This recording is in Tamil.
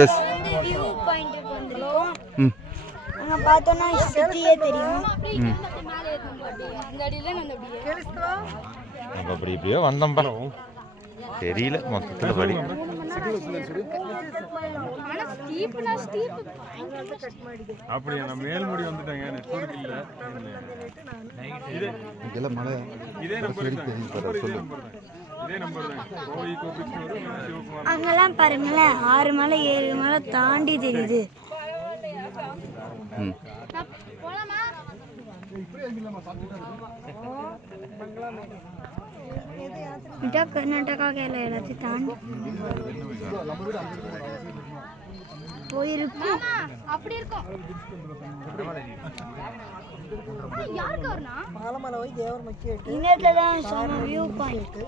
எஸ் வியூ பாயிண்ட்க்கு வந்திருக்கோம். அங்க பார்த்தோம்னா சிட்டியே தெரியும். நம்ம அப்படி இப்படியோ வந்தோம்பா தெரியல மொத்தத்தில் படி அப்படியா நான் மேல்முடி வந்துட்டேங்க நெட்வொர்க் இல்ல இதெல்லாம் மழை இதே நம்பர் இதே நம்பர் தான் கோவை கோபிச்சூர் சிவகுமார் அங்கெல்லாம் பாருங்களேன் 6 மலை 7 மலை தாண்டி தெரியுது. கர்நாடகா கேரளா எல்லாத்தையும் தாண்டி போயிருக்கும். இன்னதான் சொன்ன வியூ பாயிண்ட்